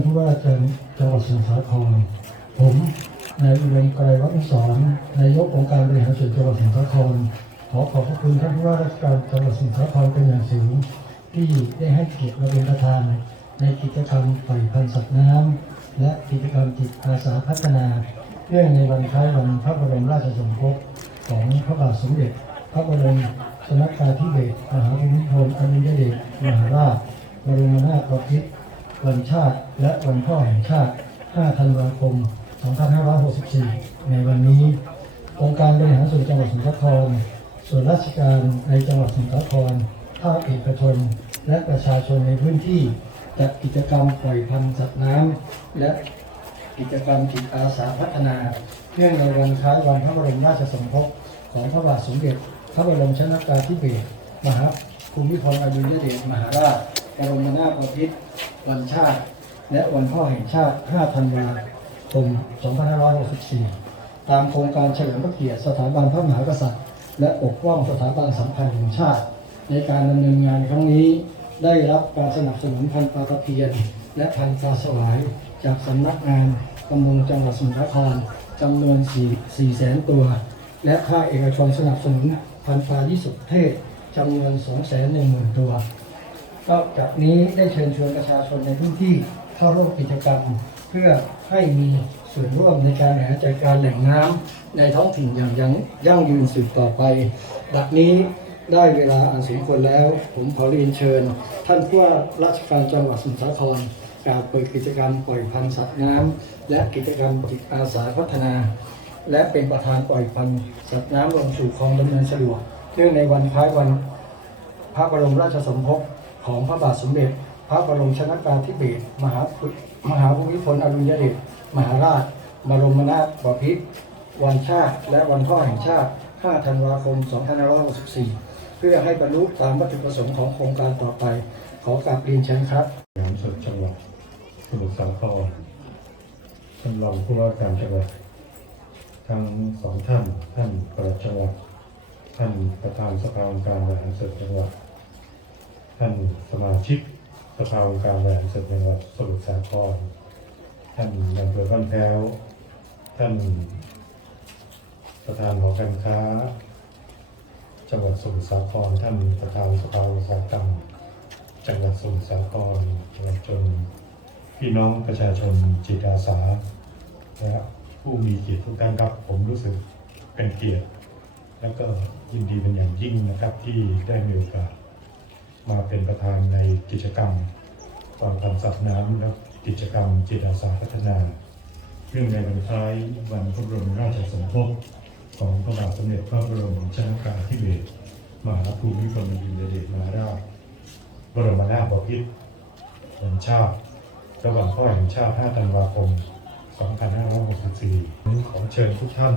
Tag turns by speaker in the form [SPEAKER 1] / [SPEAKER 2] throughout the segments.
[SPEAKER 1] านผู้ว่าการจังหวัดสมุทรสาคร ผมนายอุดมไกรวัฒนสอนนายกองค์การบริหารส่วนจังหวัดสมุทรสาคร ขอขอบพระคุณท่านผู้ว่าราชการจังหวัดสมุทรสาครเป็นอย่างสูงที่ได้ให้เกียรติมาเป็นประธาน ในกิจกรรมปล่อยพันธุ์สัตว์น้ำและกิจกรรมจิตอาสาพัฒนาเนื่องในวันคล้ายวันพระบรมราชสมภพของพระบาทสมเด็จ พระบรมชนกาธิเบศรมหาภูมิพลอดุลยเดชมหาราชบรมนาถบพิตร วันชาติ และวันพ่อแห่งชาติ 5 ธันวาคม 2564 ในวันนี้ องค์การบริหารส่วนจังหวัดสมุทรสาคร ส่วนราชการในจังหวัดสมุทรสาคร ภาคเอกชน และประชาชนในพื้นที่ จัดกิจกรรมปล่อยพันธุ์สัตว์น้ำ และกิจกรรมจิตอาสาพัฒนาเนื่องในวันคล้ายวันพระบรมราชสมภพของพระบาทสมเด็จ พระบรมชนกาธิเบศรมหาภูมิพลอดุลยเดชมหาราชบรมนาถบพิตร วันชาติ และวันพ่อแห่งชาติ 5 ธันวาคม 2564 ตามโครงการเฉลิมพระเกียรติสถาบันพระมหากษัตริย์ และปกป้องสถาบันสำคัญแห่งชาติ ในการดำเนินงานครั้งนี้ ได้รับการสนับสนุนพันปลาตะเพียน และพันปลาสวาย จากสำนักงานประมงจังหวัดสมุทรสาครจำนวน4 4แสนตัว และภาคเอกชนสนับสนุนพันปลายี่สุเทศจำนวน 2 1 0 0 0 0 ตัว นอกจากนี้ได้เชิญชวนประชาชนในพื้นที่เข้าร่วมกิจกรรม เพื่อให้มีส่วนร่วมในการหาจัดการแหล่งน้ำในท้องถิ่นอย่างยังย่งยืนสืบต่อไป ดังนี้ได้เวลาอันสมควรแล้ว ผมขอเรียนเชิญ ท่านผู้ว่าราชการจังหวัดสมุทรสาครกล่าวเปิดกิจกรรมปล่อยพันธุ์สัตว์น้ำและกิจกรรมจิตอาสาพัฒนา และเป็นประธานปล่อยพันธุ์สัตว์น้ำลงสู่คลองดำเนินสะดวกเนื่องในวันคล้ายวันพระบรมราชสมภพ ของพระบาทสมเด็จ พระบรมชนกาธิเบศรมหาภูมหาภูมิพลอดุลยเดชมหาราช บรมนาถบพิตรวันชาติ และวันพ่อแห่งชาติ 5 ธันวาคม 2564 เพื่อให้บรรลุตามวัตถุประสงค์ของโครงการต่อไป ขอกราบเรียนเชิญครับ
[SPEAKER 2] งานสดจังหวัดสมุทรสาครท่านรองผู้ว่าการจังหวัดทั้งสองท่าน ท่านปลัดจังหวัด ท่านประธานสภาองค์การบริหารส่วนจังหวัด ท่านสมาชิกสภาองค์การบริหารส่วนจังหวัดสมุทรสาคร ท่านนายอำเภอบ้านแพ้ว ท่านประธานหอการค้า จังหวัดสมุทรสาคร ท่านประธานสภาอุตสาหกรรม จังหวัดสมุทรสาครตลอดจนพี่น้องประชาชนจิตอาสาและผู้มีจิตทุกท่านครับ ผมรู้สึกเป็นเกียรติ แล้วก็ยินดีเป็นอย่างยิ่งนะครับที่ได้มีโอกาส มาเป็นประธานในกิจกรรมความทำสัตว์น้ำและกิจกรรมจิตอาสาพัฒนา เรื่องในวันคล้ายวันพระบรมราชสมภพของพระบาทสมเด็จพระบรมชนกาธิเบศรมหาภูมิพลอดุลยเดชมหาราชบรมนาถบพิตรแห่งชาติระหว่างพ่อแห่งชาติ 5 ธันวาคม 2564ขอเชิญทุกท่าน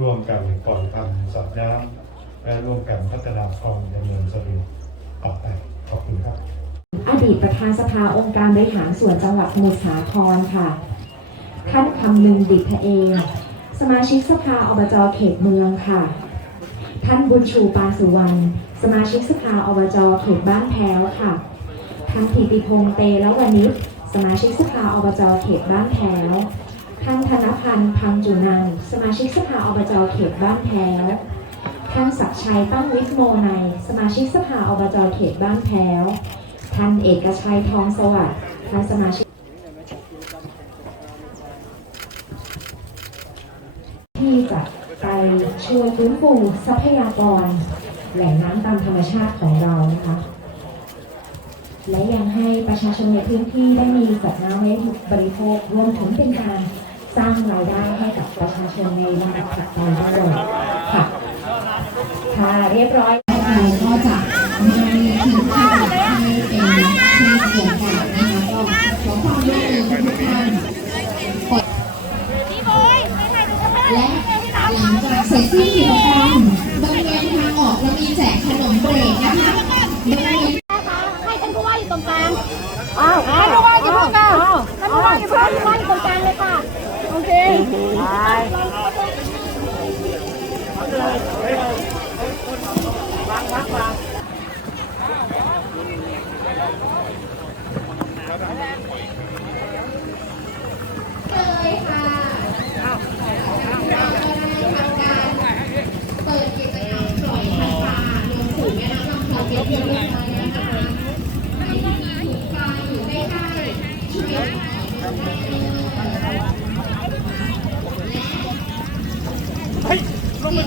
[SPEAKER 2] ร่วมกันปล่อยพันธุ์สัตว์น้ำและร่วมกันพัฒนาคลองดำเนินสะดวก ต่อไปขอบคุณครับ
[SPEAKER 3] อดีตประธานสภาองค์การบริหารส่วนจังหวัดสมุทรสาครค่ะ ท่านคำนึงดิษฐเอง สมาชิกสภาอบจเขตเมืองค่ะ ท่านบุญชูปาสุวรรณสมาชิกสภาอบจเขตบ้านแพ้วค่ะ ท่านธิติพงษ์เตและวนิชสมาชิกสภาอบจเขตบ้านแพ้วท่านธนพันธ์พังจุนันสมาชิกสภาอบจเขตบ้านแพ้ว ท่านศักชัยตั้งวิทโมไนยสมาชิกสภาอบจเขตบ้านแพ้ว ท่านเอกชัยทองสวัสดิ์ท่านสมาชิกที่จะไปช่วยฟื้นฟูทรัพยากร แหล่งน้ำตามธรรมชาติของเรานะคะและยังให้ประชาชนในพื้นที่ได้มีสัตว์น้ำไว้บริโภครวมถึงเป็นการสร้างรายได้ให้กับประชาชนในลำดับถัดไปด้วยค่ะ ค่ะเรียบร้อย
[SPEAKER 4] เราก็จะไม่ทิ้งขยะให้เป็นที่เสียเปล่านะคะก็ขอความร่วมมือทุกท่านกดและหลังจากเสร็จสิ้นกิจกรรมบริเวณทางออกเรามีแจกขนมเบรกนะคะบริเวณ
[SPEAKER 5] ให้ท่านผู้ว่าอยู่ตรงกลาง อ้าวท่านผู้ว่าอยู่ตรงกลางท่านผู้ว่าอยู่ตรงกลางท่านผู้ว่าอยู่ตรงกลางเลยค่ะ โอเค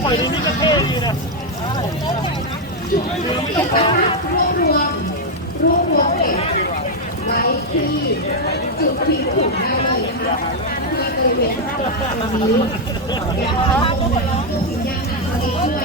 [SPEAKER 4] จุดเก็เท่ดีนะคะรวบรวมรวบรวมเก็บไว้ที่จุดทิ้งถุงได้เลยนะคะที่บริเวณตรงนี้อย่ากให้ลงน้ำลงถุงยางหนักตัวเองด้วย